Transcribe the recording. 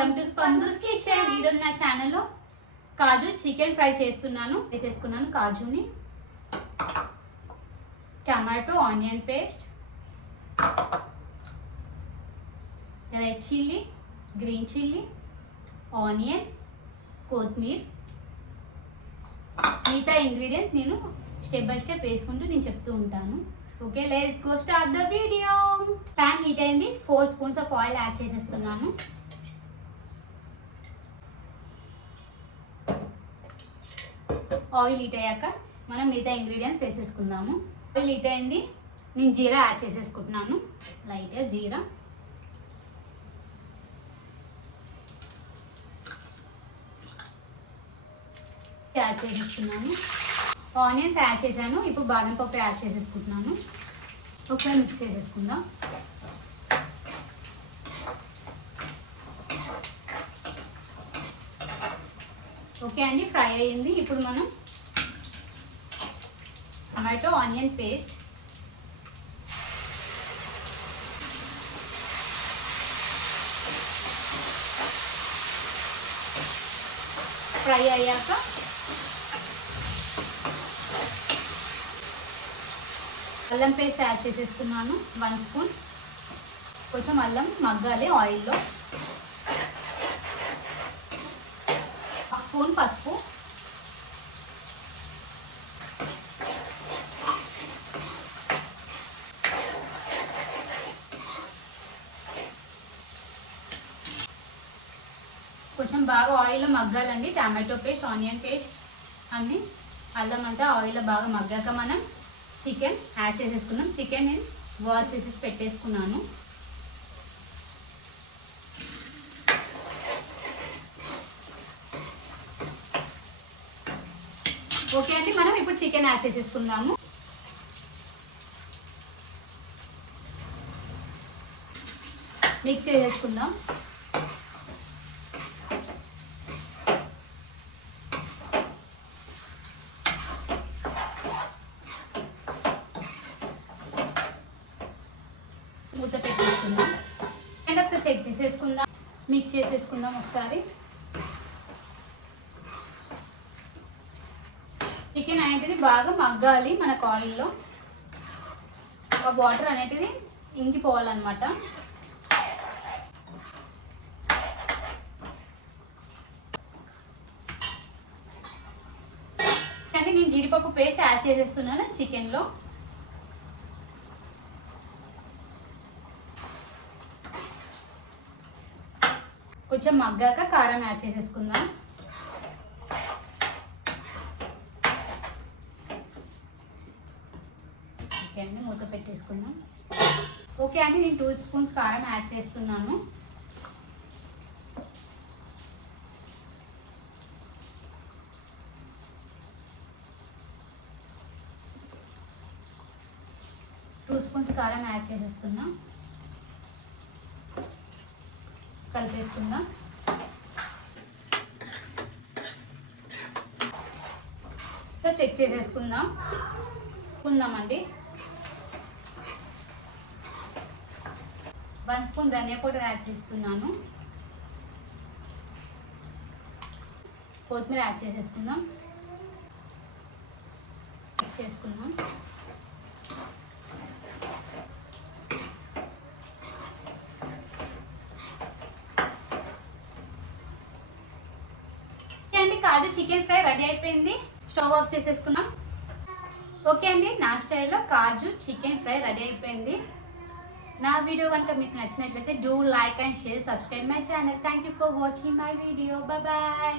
Welcome to స్పందూస్ kitchen. ఈరోజు నా ఛానల్లో కాజు చికెన్ ఫ్రై చేస్తున్నాను. వేసేసుకున్నాను కాజుని. Tomato onion paste. Red chilli green chilli onion కొత్తిమీర్. మిగతా ఇంగ్రీడియంట్స్ నేను స్టెప్ బై స్టెప్ వేసుకుంటూ నేను చెప్తూ ఉంటాను. Okay let's go start the video pan heat అయింది. Four spoons of oil add చేసేస్తున్నాను. ఆయిల్ హీట్ అయ్యాక మనం మిగతా ఇంగ్రీడియంట్స్ వేసేసుకుందాము. ఆయిల్ హీట్ అయింది. నేను జీరా యాడ్ చేసేసుకుంటున్నాను. లైట్గా జీరా. యాడ్ చేసేసుకున్నాను. ఆనియన్స్ యాడ్ చేశాను. ఇప్పుడు బాదం పప్పు యాడ్ చేసేసుకుంటున్నాను. ఒకసారి మిక్స్ చేసేసుకుందాం. ఓకే అండి ఫ్రై అయింది ఇప్పుడు మనం టమాటో ఆనియన్ పేస్ట్. ఫ్రై అయ్యాక అల్లం పేస్ట్ యాడ్ చేసేస్తున్నాను వన్ స్పూన్. కొంచెం అల్లం మగ్గాలి ఆయిల్లో. స్పూన్ పసుపు. కొంచెం బాగా ఆయిల్లో మగ్గాలండి. టమాటో పేస్ట్ ఆనియన్ పేస్ట్ అన్ని. అల్లం అంతా ఆయిల్లో బాగా మగ్గాక మనం చికెన్ యాడ్ చేసేసుకుందాం. చికెన్ నేను వాష్ చేసేసి పెట్టేసుకున్నాను. ఓకే అండి మనం ఇప్పుడు చికెన్ యాడ్ చేసేసుకుందాము. మిక్స్ చేసేసుకుందాం. మూత పెట్టేసుకుందాం. అండ్ ఒకసారి చెక్ చేసేసుకుందాం. మిక్స్ చేసేసుకుందాం ఒకసారి. చికెన్ అనేది బాగా మగ్గాలి మనకు ఆయిల్లో ఆ వాటర్ అనేది ఇంకిపోవాలన్నమాట. కానీ నేను జీడిపప్పు పేస్ట్ యాడ్ చేసేస్తున్నాను చికెన్లో. కొంచెం మగ్గాక కారం యాడ్ చేసేసుకుందాం. ఓకే అండి మూత పెట్టేసుకుందాం. ఓకే అండి నేను టూ స్పూన్స్ కారం యాడ్ చేస్తున్నాను. టూ స్పూన్స్ కారం యాడ్ చేసేసుకుందాం. కలిపేసుకుందాం. సో చెక్ చేసేసుకుందాం. కుందామండి వన్ స్పూన్ ధనియా పౌడర్ యాడ్ చేస్తున్నాను. కొత్తిమీర యాడ్ చేసేసుకుందాం. మిక్స్ చేసుకుందాం. అండి కాజు చికెన్ ఫ్రై రెడీ అయిపోయింది. స్టవ్ ఆఫ్ చేసేసుకుందాం. ఓకే అండి నా స్టైల్లో కాజు చికెన్ ఫ్రై రెడీ అయిపోయింది. నా వీడియో కనుక మీకు నచ్చినట్లయితే do like and share subscribe my channel thank you for watching my video bye